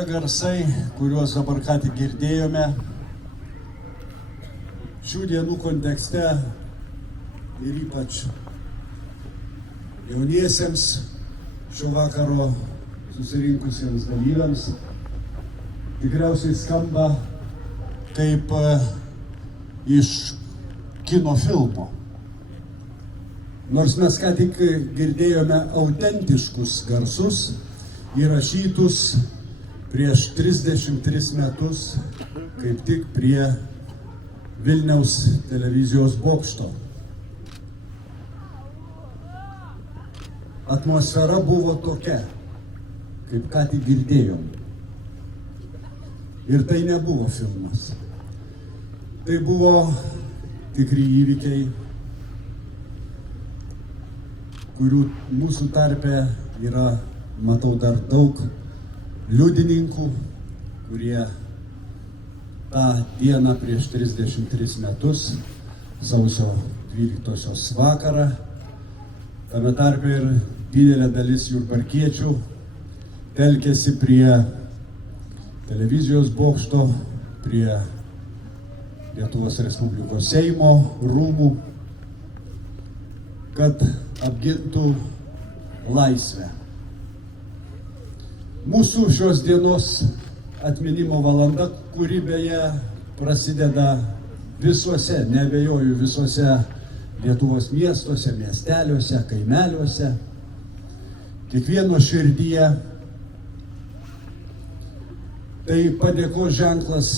Tie garsai, kuriuos dabar ką tik girdėjome, šių dienų kontekste ir ypač jauniesiems šio vakaro susirinkusiems dalyviams tikriausiai skamba kaip iš kino filmo. Nors mes ką tik girdėjome autentiškus garsus, įrašytus prieš 33 metus, kaip tik prie Vilniaus televizijos bokšto. Atmosfera buvo tokia, kaip ką tik girdėjom. Ir tai nebuvo filmas. Tai buvo tikri įvykiai, kurių mūsų tarpe yra, matau, dar daug liudininkų, kurie tą dieną prieš 33 metus, sausio 12-osios vakarą, tame tarpe ir didelė dalis jurbarkiečių telkėsi prie televizijos bokšto, prie Lietuvos Respublikos Seimo rūmų, kad apgintų laisvę. Mūsų šios dienos atminimo valanda, kuri beje prasideda visuose, neabejoju, visuose Lietuvos miestuose, miesteliuose, kaimeliuose, kiekvieno širdyje. Tai padėkos ženklas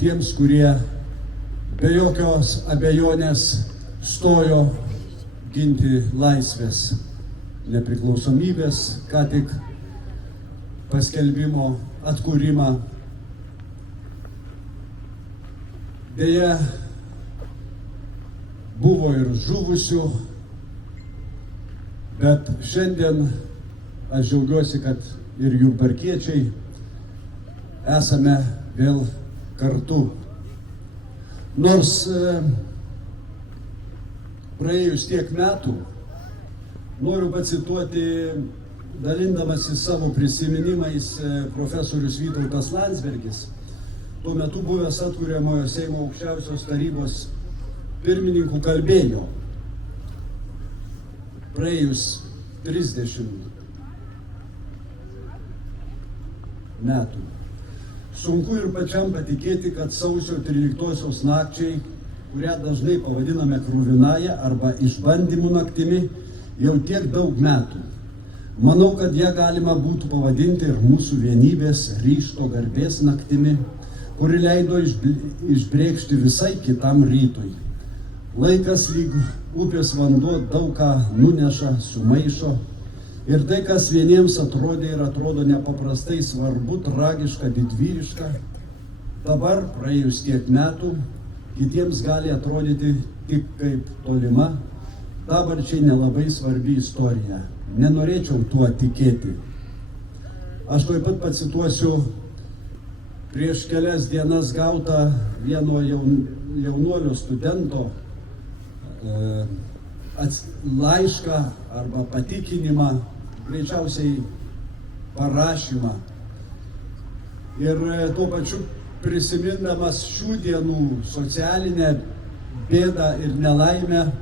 tiems, kurie be jokios abejonės stojo ginti laisvės, nepriklausomybės, ką tik paskelbimo, atkūrimą. Deja, buvo ir žuvusių, bet šiandien aš džiaugiuosi, kad ir jurbarkiečiai esame vėl kartu. Nors praėjus tiek metų, noriu pacituoti, dalindamasi savo prisiminimais, profesorius Vytautas Landsbergis, tuo metu buvęs atkuriamojo Seimo aukščiausios tarybos pirmininkų kalbėjo. Praėjus 30 metų. Sunku ir pačiam patikėti, kad sausio 13-osios nakčiai, kurią dažnai pavadiname kruvinąja arba išbandymų naktimi, jau tiek daug metų. Manau, kad ją galima būtų pavadinti ir mūsų vienybės, ryžto, garbės naktimi, kuri leido išbrėkšti visai kitam rytui. Laikas lyg upės vanduo daug ką nuneša, sumaišo, ir tai, kas vieniems atrodė ir atrodo nepaprastai svarbu, tragiška, didvyriška, dabar, praėjus tiek metų, kitiems gali atrodyti tik kaip tolima, dabarčiai nelabai svarbi istorija. Nenorėčiau tuo tikėti. Aš tuoj pat pacituosiu prieš kelias dienas gautą vieno jaunuolio studento laišką arba patikinimą, greičiausiai parašymą. Ir tuo pačiu prisimindamas šių dienų socialinę bėdą ir nelaimę,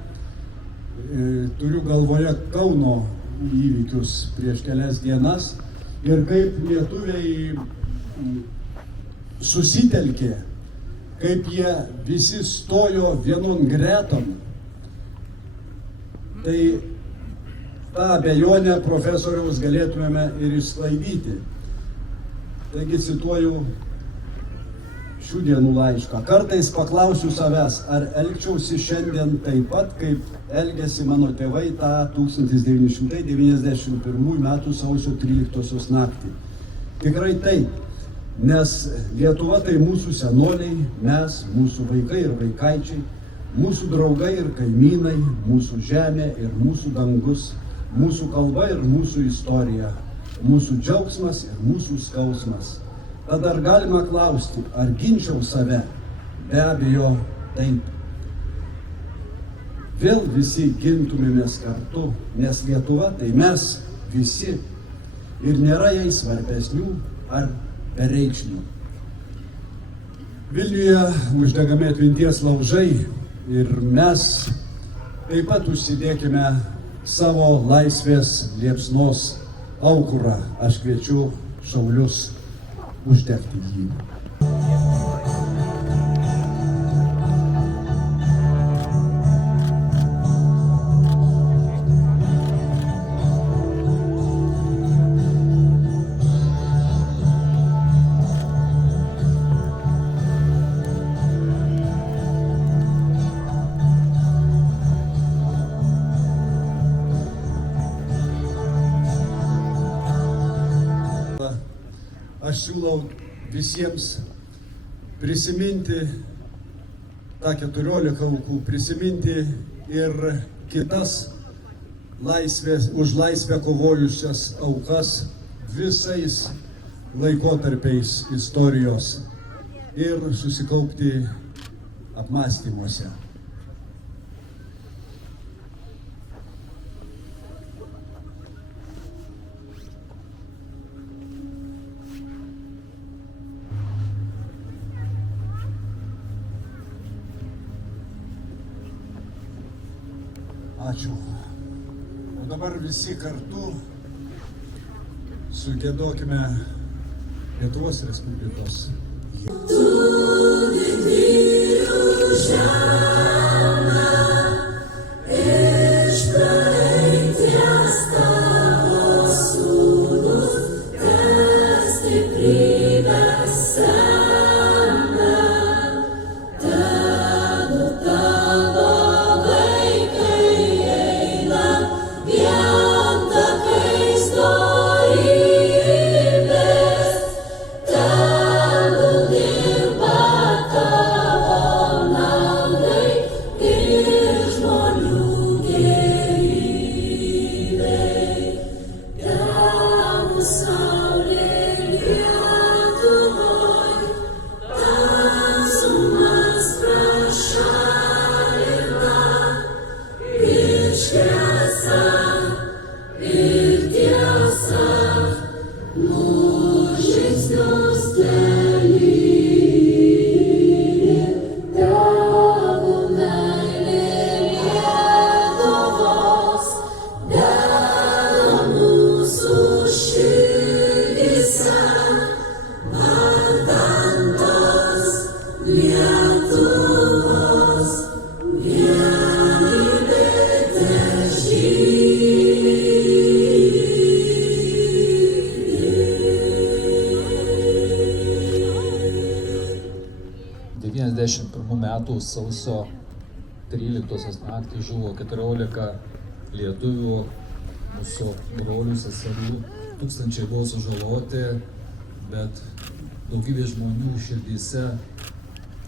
turiu galvoje Kauno įvykius prieš kelias dienas ir kaip lietuviai susitelkė, kaip jie visi stojo vienon gretom. Tai tą abejonę profesoriaus galėtumėme ir išsklaidyti. Taigi cituoju šių dienų laišką. Kartais paklausiu savęs, ar elgčiausi šiandien taip pat, kaip elgėsi mano tėvai tą 1991 metų sausio 13-osios naktį. Tikrai taip, nes Lietuva tai mūsų senoliai, mes, mūsų vaikai ir vaikaičiai, mūsų draugai ir kaimynai, mūsų žemė ir mūsų dangus, mūsų kalba ir mūsų istorija, mūsų džiaugsmas ir mūsų skausmas. Tad ar galima klausti, ar ginčiau save? Be abejo, taip. Vėl visi gintumėmės kartu, nes Lietuva tai mes visi. ir nėra jai svarbesnių ar bereikšmių. Vilniuje uždegami atminties laužai ir mes taip pat užsidėkime savo laisvės liepsnos aukurą. Aš kviečiu šaulius uždegti jį. Aš siūlau visiems prisiminti tą 14 aukų, prisiminti ir kitas už laisvę kovojusias aukas visais laikotarpiais istorijos ir susikaupti apmąstymuose. Ačiū. O dabar visi kartu sugiedokime Lietuvos Respublikos. Metų sausio 13 naktį žuvo 14 lietuvių, mūsų brolių, seserų, tūkstančiai buvo sužaloti, bet daugybė žmonių širdyse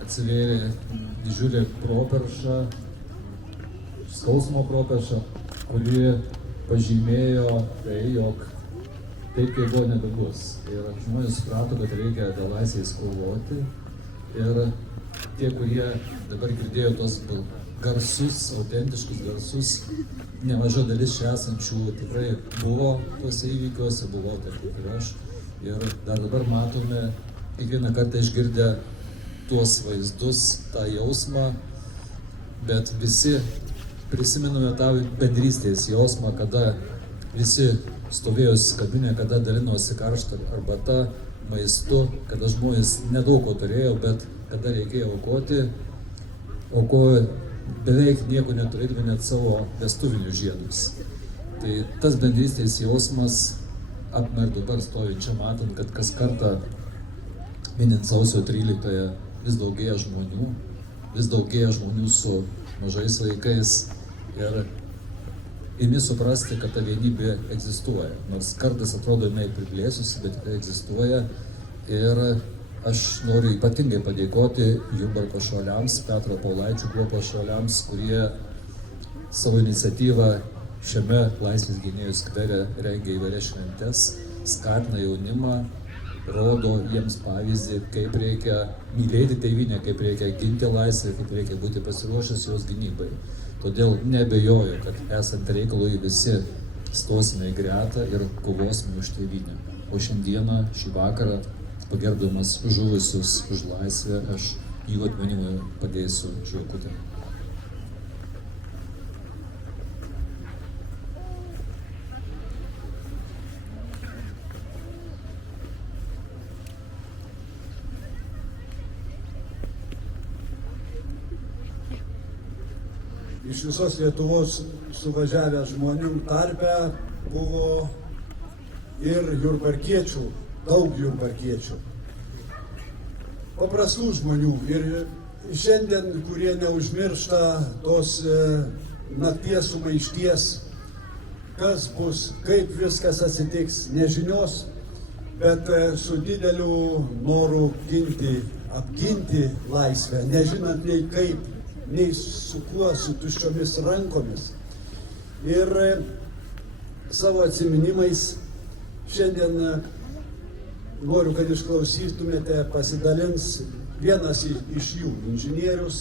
atsivėrė didžiulė properša, skausmo properša, kuri pažymėjo tai, jog taip kaip buvo nebebus. Ir žmonės suprato, kad reikia dėl laisvės kovoti. Ir tie, kurie dabar girdėjo tos garsus, autentiškus garsus, nemaža dalis čia esančių tikrai buvo tuose įvykiuose, buvau taip kaip ir aš. Ir dar dabar matome, kiekvieną kartą išgirdę tuos vaizdus, tą jausmą, bet visi prisimename tą bendrystės jausmą, kada visi stovėjo kabinė, kada dalinosi karštą arbata, maistu, kada žmonės nedaug ko turėjo, bet kada reikėjo aukoti, aukojo beveik nieko neturėdami, net savo vestuvinius žiedus. Tai tas bendrystės jausmas apima ir dabar stovint čia, matant, kad kas kartą minint sausio 13-ąją vis daugėja žmonių su mažais vaikais ir imi suprasti, kad ta vienybė egzistuoja. Nors kartais atrodo jinai priplėsusi, bet tikrai egzistuoja. Ir aš noriu ypatingai padėkoti Jurbarko šauliams, Petro Paulaičio kuopos šauliams, kurie savo iniciatyvą šiame Laisvės gynėjų skvere rengia įvairias šventes, skatina jaunimą, rodo jiems pavyzdį, kaip reikia mylėti tėvynę, kaip reikia ginti laisvę, kaip reikia būti pasiruošęs jos gynybai. Todėl neabejoju, kad esant reikalui visi stosime į gretą ir kovosime už tėvynę. O šiandieną, šį vakarą, pagerbdamas žuvusius už laisvę, aš jų atminimui padėsiu žvakutę. Iš visos Lietuvos suvažiavę žmonių tarpe buvo ir jurbarkiečių, daug jurbarkiečių. Paprastų žmonių ir šiandien, kurie neužmiršta tos nakties sumaišties, kas bus, kaip viskas atsitiks, nežinios, bet su dideliu noru apginti laisvę, nežinant nei kaip, nei su kuo, su tuščiomis rankomis. Ir savo atsiminimais šiandien noriu, kad išklausytumėte, pasidalins vienas iš jų, inžinierius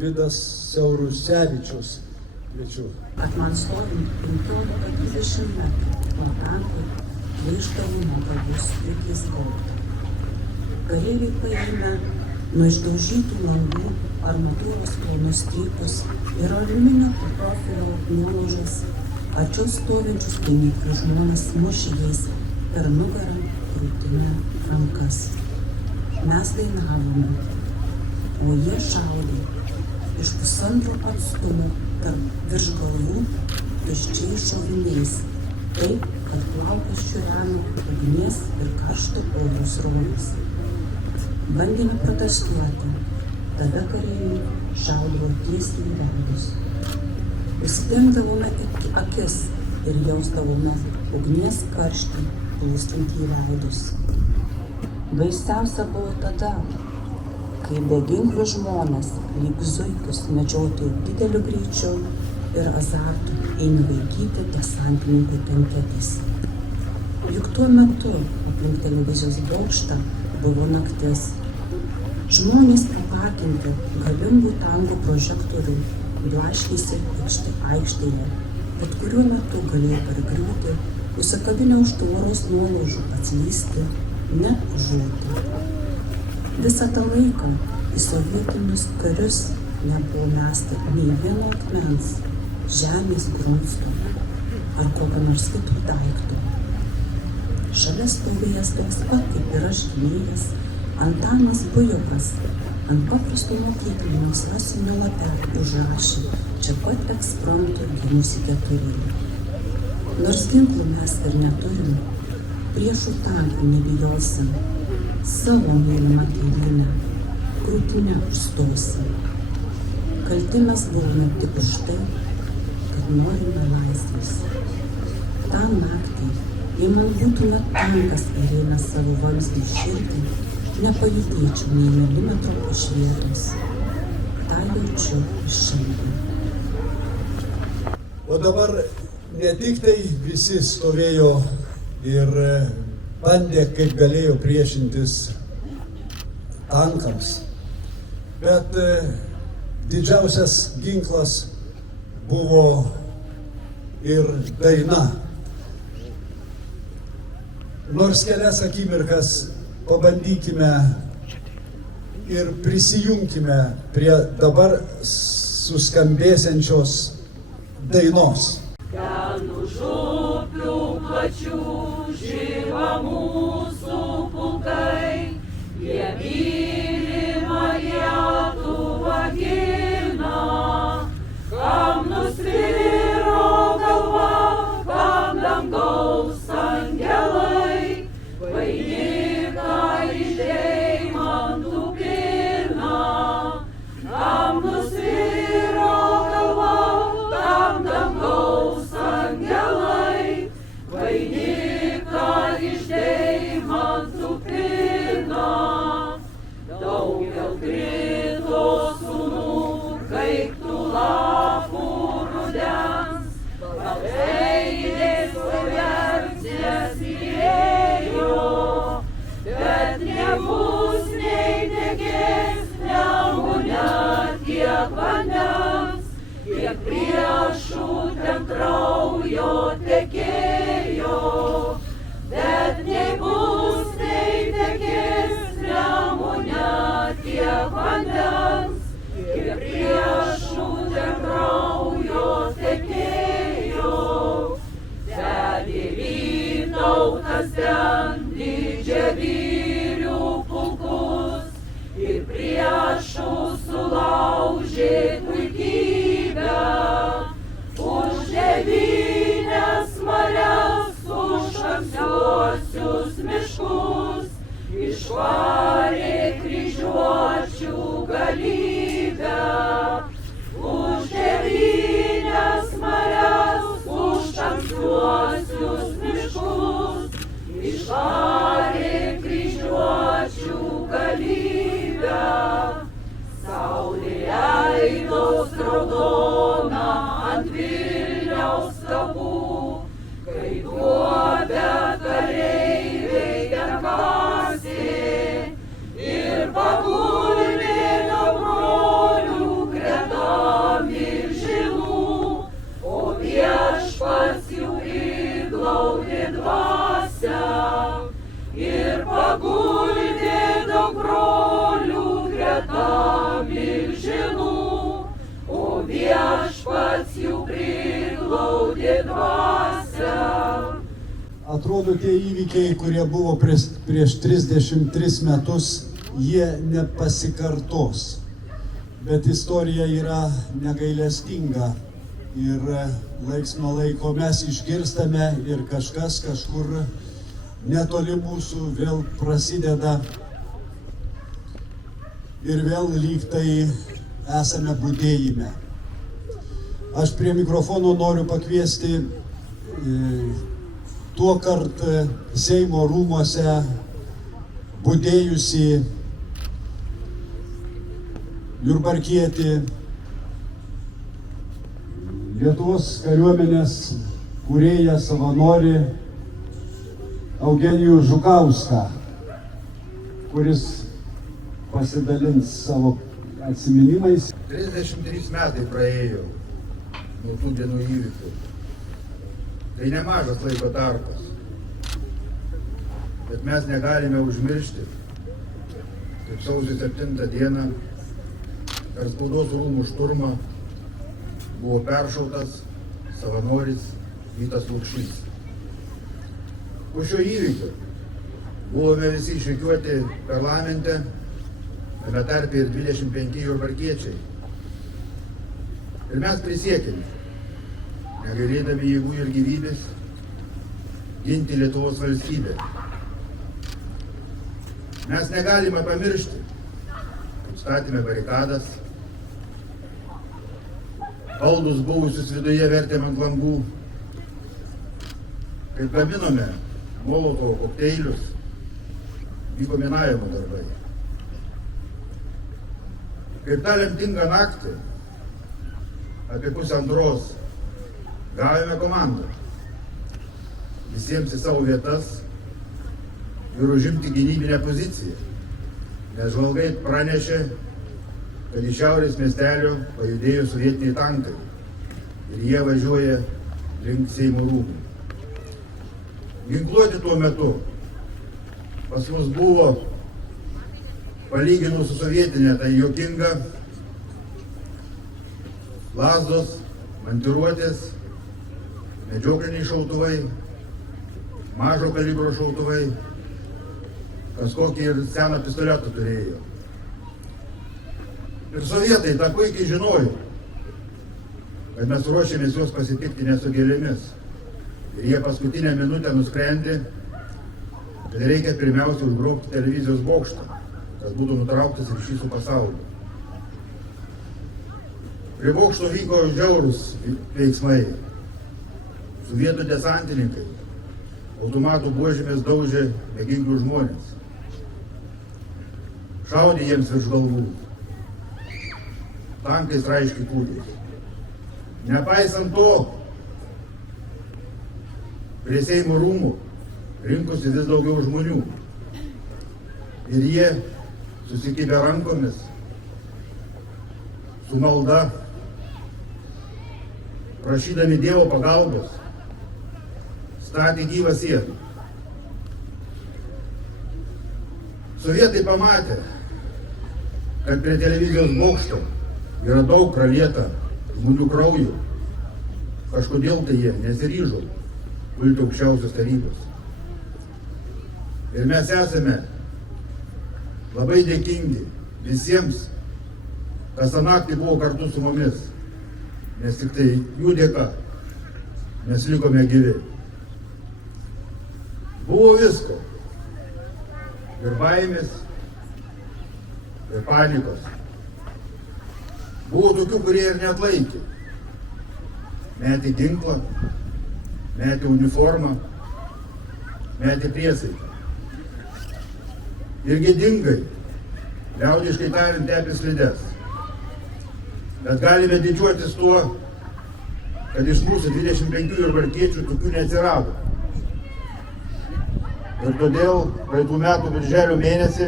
Vidas Siaurusevičius. Kviečiu. Kad man stovint 15-20 metrų nuo tankų grįždavo nuobodus prikis gauta. Kareiviai paėmė nuo išdaužytų langų armatūros plonus strypus ir aliuminio profilio nuolaužas, arčiau stovinčius laimiklių žmonės mušė jais per nugarą, krūtinę, rankas. Mes dainavome, o jie šaudė iš pusantro atstumo virš galvų tuščiais šoviniais, taip, kad plaukus čiureno ugnies ir karšto oro srovės. Bandėme protestuoti, tada kareiviai šaudavo tiesiai į veidus. Užsidengdavome akis ir jausdavome ugnies karštį plūstantį į veidus. Baisiausia buvo tada, kai beginklių žmonės lyg zuikius medžiotojų dideliu greičiu ir azartu ėmė vaikyti desantininkų tanketės. Juk tuo metu aplink televizijos bokštą buvo naktis. Žmonės apakinti galingų tankų prožektorių blaškėsi aikštėje, bet kuriuo metu galėjo pargriūti, užsikabinę už tvoros nuolaužų atslysti, net žūti. Visą tą laiką į sovietinius karius nebuvo mesta nei vieno akmens, žemės grumsto ar kokio nors kito daikto. Šalia stovėjęs toks pat kaip ir aš gynėjas Antanas Bujukas ant paprasto mokyklinio slasinio lapelio užrašė čia pat ekspromtu gimusi keturėlį. Nors ginklų mes ir neturim, priešų tankų nebijosim, savo mylimą tėvynę krūtinę užstosim. Kalti mes buvome tik už tai, kad norime laisvės. tą naktį, jei man būtų net tankas įrėmęs savo vamzdį į širdį, nepajudėčiau nei milimetro iš vietos. Ta jaučiu iš šiandien. O dabar ne tik tai visi stovėjo ir bandė, kaip galėjo priešintis tankams, bet didžiausias ginklas buvo ir daina. Nors kelias akimirkas pabandykime ir prisijungkime prie dabar suskambėsiančios dainos. Ten už upių plačių žiba mūsų pulkai, jie mylimą Lietuvą gina, kam nusviro galva, kam dangaus angelai, vainiką iš deimantų pilna, kam nusviro galva, kam dangaus angelai, vainiką iš deimantų pilna. Daugel krito sūnų, kaip tų lapų rudens, baltainės komercijas įėjo, bet nebus nei tekės nemune tiek vandens, kiek priešų ten kraujo tekėjo, bet nei bus, nei tekės Nemune tiek vandens, kiek priešų ten kraujo tekėjo. Vedė Vytautas ten didžiavyrių pulkus ir priešų sulaužė puikybę. Už devynias marias, už tamsiuosius miškus išvarė kryžiuočių galybę. Už devynias marias, už tamsiuosius miškus išvarė kryžiuočių galybę. Saulė leidos raudona ant Vilniaus kapų, kai duobę kareiviai ten kasė ir paguldė nuo brolių greta milžinų, o viešpats jų priglaudė dvasią ir paguldė daug brolių greta milžinų, o viešpats jų priglaudė dvasią. Atrodo, tie įvykiai, kurie buvo prieš 33 metus, jie nepasikartos. Bet istorija yra negailestinga ir laiks nuo laiko mes išgirstame ir kažkas kažkur netoli mūsų vėl prasideda ir vėl lyg tai esame budėjime. Aš prie mikrofono noriu pakviesti tuo kart Seimo rūmuose budėjusi jurbarkietį, Lietuvos kariuomenės kūrėją savanorį Eugenijų Žukauską, kuris pasidalins savo atsiminimais. 33 metai praėjo nuo tų dienų įvykių. Tai nemažas laiko tarpas. Bet mes negalime užmiršti, kaip sausio 7 dieną per Spaudos rūmų šturmą buvo peršautas savanoris Vytas Lukšys. Po šio įvykio buvome visi išrikiuoti parlamente, tame tarpe ir 25 jurbarkiečiai. Ir mes prisiekėme, negailėdami jėgų ir gyvybės, ginti Lietuvos valstybę. Mes negalime pamiršti, kaip statėme barikadas, baldus buvusius viduje vertėm ant langų, kaip gaminome Molotovo kokteilius, vyko minavimo darbai. Kaip tą lemtingą naktį, apie 1:30, gavome komandą visiems į savo vietas ir užimti gynybinę poziciją, nes žvalgai pranešė, kad iš šiaurės miestelio pajudėjo sovietiniai tankai ir jie važiuoja link Seimo rūmų. Ginkluoti tuo metu pas mus buvo, palyginus su sovietinė, tai juokinga, lazdos, mantiruotės, medžiokliniai šautuvai, mažo kalibro šautuvai, kas kokį ir seną pistoletą turėjo. Ir sovietai tą puikiai žinojo, kad mes ruošėmės juos pasitikti ne su gėlėmis. Ir jie paskutinę minutę nusprendė, kad reikia pirmiausia užgrobti televizijos bokštą, kad būtų nutrauktas ryšys su pasauliu. Prie bokšto vyko žiaurūs veiksmai. Sovietų desantininkai automatų buožėmis daužė beginklių žmonės. Šaudė jiems virš galvų. Tankais raiškiai kūdės. Nepaisant to, prie Seimo rūmų rinkosi vis daugiau žmonių. Ir jie susikibę rankomis, su malda, prašydami Dievo pagalbos, statė gyvą sieną. Sovietai pamatė, kad prie televizijos bokšto yra daug pralieta žmonių kraujo. Kažkodėl tai jie nesiryžo pulti aukščiausios tarybos. Ir mes esame labai dėkingi visiems, kas tą naktį buvo kartu su mumis, nes tik tai jų dėka mes likome gyvi. Buvo visko. Ir baimės, ir panikos. Buvo tokių, kurie ir neatlaikė. Metė ginklą, metė uniformą, metė priesaiką. Ir gėdingai, liaudiškai tariant, tepė slides. Bet galime didžiuotis tuo, kad iš mūsų 25 jurbarkiečių tokių neatsirado. Ir todėl praeitų metų birželio mėnesį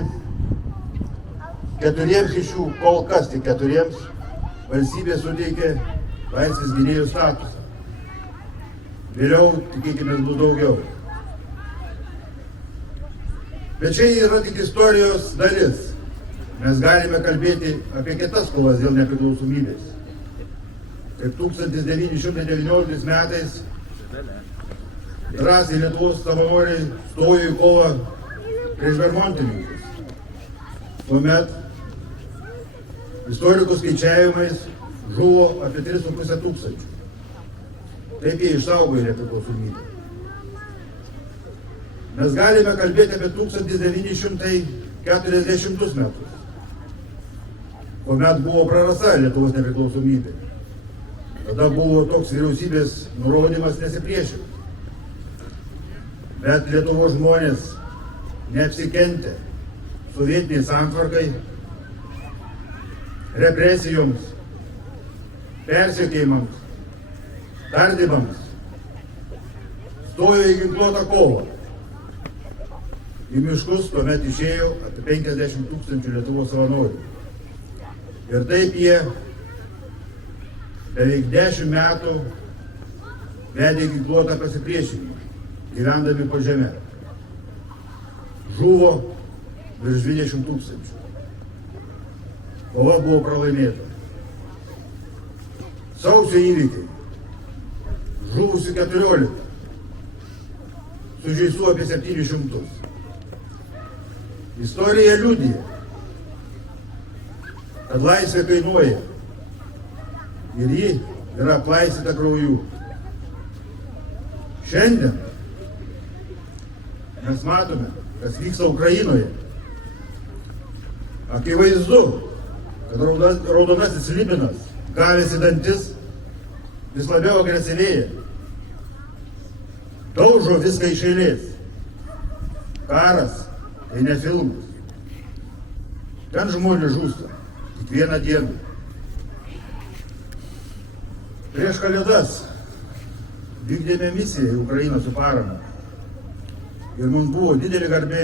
4 iš jų, kol kas tik 4, valstybė suteikė laisvės gynėjų statusą. Vėliau, tikėkime, bus daugiau. Bet čia yra tik istorijos dalis. Mes galime kalbėti apie kitas kovas dėl nepriklausomybės. Kaip 1919 metais drąsiai Lietuvos savanoriai stojo į kovą prieš bermontininkus. Tuomet istorikų skaičiavimais žuvo apie 3,5 tūkstančių. Taip jie išsaugojo nepriklausomybę. Mes galime kalbėti apie 1940 metus, kuomet buvo prarasta Lietuvos nepriklausomybė. Tada buvo toks vyriausybės nurodymas nesipriešinti. Bet Lietuvos žmonės neapsikentė sovietiniai santvarkai, represijoms, persekiojimams, tardymams, stojo į ginkluotą kovą. Į miškus tuomet išėjo apie 50 tūkstančių Lietuvos savanorių. Ir taip jie beveik 10 metų vedė ginkluotą pasipriešinimą, gyvendami po žemę. Žuvo virš 20 tūkstančių. Kova buvo pralaimėta. Sausio įvykiai. Žuvusių 14. Sužeistų apie 700. Istorija liudija, kad laisvė kainuoja. Ir ji yra aplaistyta krauju. Šiandien mes matome, kas vyksta Ukrainoje. Akivaizdu, kad raudonasis slibinas, gavęs į dantis, vis labiau agresyvėja. Daužo viską iš eilės. Karas tai ne filmas. Ten žmonės žūsta kiekvieną dieną. Prieš Kalėdas vykdėme misiją į Ukrainą su parama. Ir mums buvo didelė garbė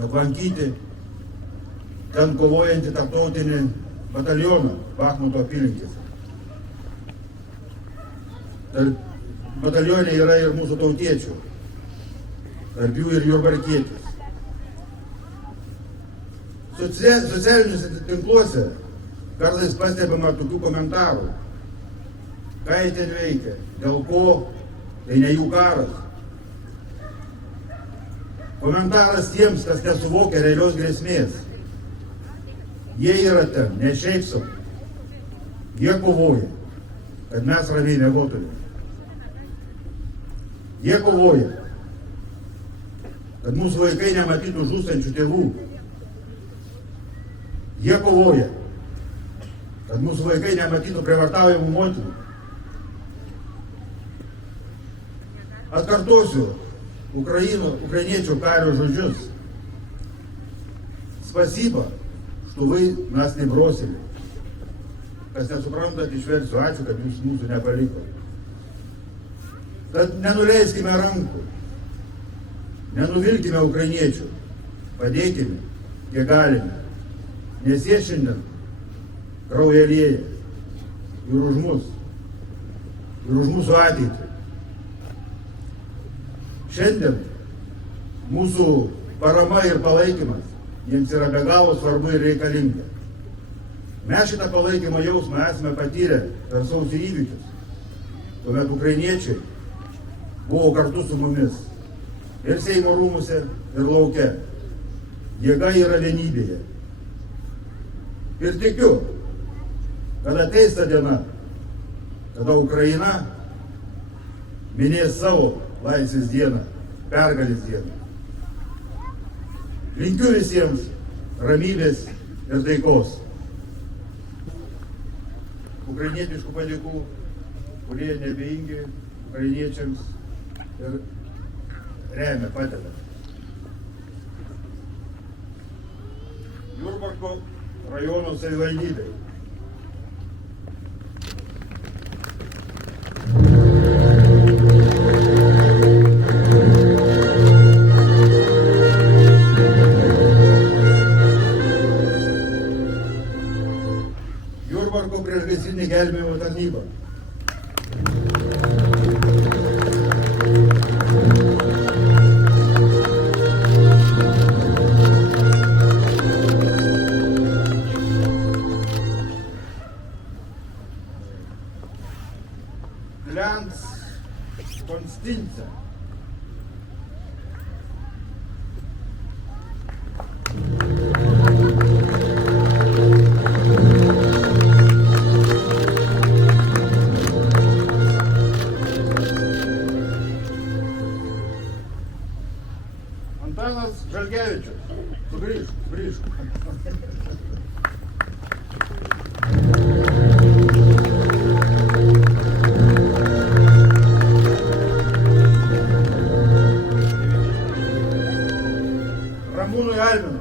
aplankyti ten kovojantį tarptautinį batalioną Bachmuto apylinkėse. Tarp batalione yra ir mūsų tautiečių, tarp jų ir jurbarkietis. Socialiniuose tinkluose kartais pastebima tokių komentarų. Ką jie ten veikia, dėl ko, tai ne jų karas. Komentaras tiems, kas nesuvokia realios grėsmės. Jie yra ten, ne šiaip sau. Jie kovoja, kad mes ramiai miegotume. Jie kovoja, kad mūsų vaikai nematytų žūstančių tėvų. Jie kovoja, kad mūsų vaikai nematytų prievartaujamų motinų. Atkartosiu украинечу карю žodžius. Спасибо, что вы нас не бросили. Kas nesuprantat, išversiu, ačiū, kad jūs mūsų nepaliko. Tad nenuleiskime rankų, nenuvilkime ukrainiečių, padėkime, kiek galime, nes jie šiandien kraują lieja ir už mus, ir už mūsų ateitį. Šiandien mūsų parama ir palaikymas jiems yra be galo svarbu ir reikalinga. Mes šitą palaikymo jausmą esame patyrę per sausio įvykius, kuomet ukrainiečiai buvo kartu su mumis ir Seimo rūmuose, ir lauke. Jėga yra vienybėje. Ir tikiu, kad ateis ta diena, kada Ukraina minės savo laisvės dieną, pergalės dieną. Linkiu visiems ramybės ir taikos. Ukrainietiškų padėkų, kurie nebeingi ukrainiečiams ir remia, padeda. Jurbarko rajono savivaldybei. Jurbarko priešgaisrinė gelbėjimo tarnyba. Lenz Konstanca. Antanas Žalgevičius. Sugrįžk. Ramūnui Alminui.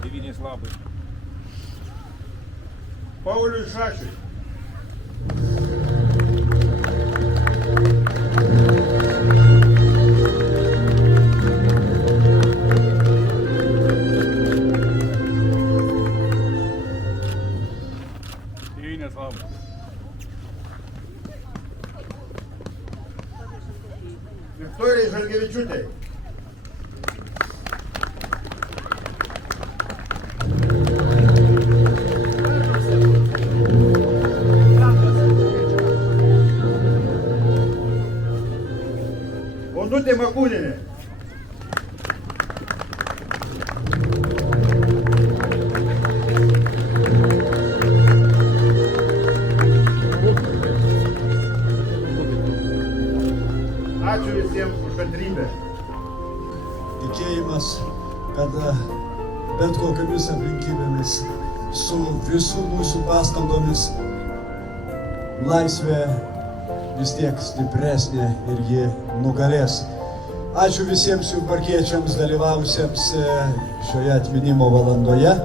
Tėvynės labui. Pauliui Šašiui. Tėvynės labui. Viktorijai Žalgevičiūtei. Onutė Makūnienė. Ačiū visiems už kantrybę. Tikėjimas, kad bet kokiamis aplinkybėmis su visų mūsų pastangomis laisvė vis tiek stipresnė ir ji nugalės. Ačiū visiems jurbarkiečiams dalyvavusiems šioje atminimo valandoje.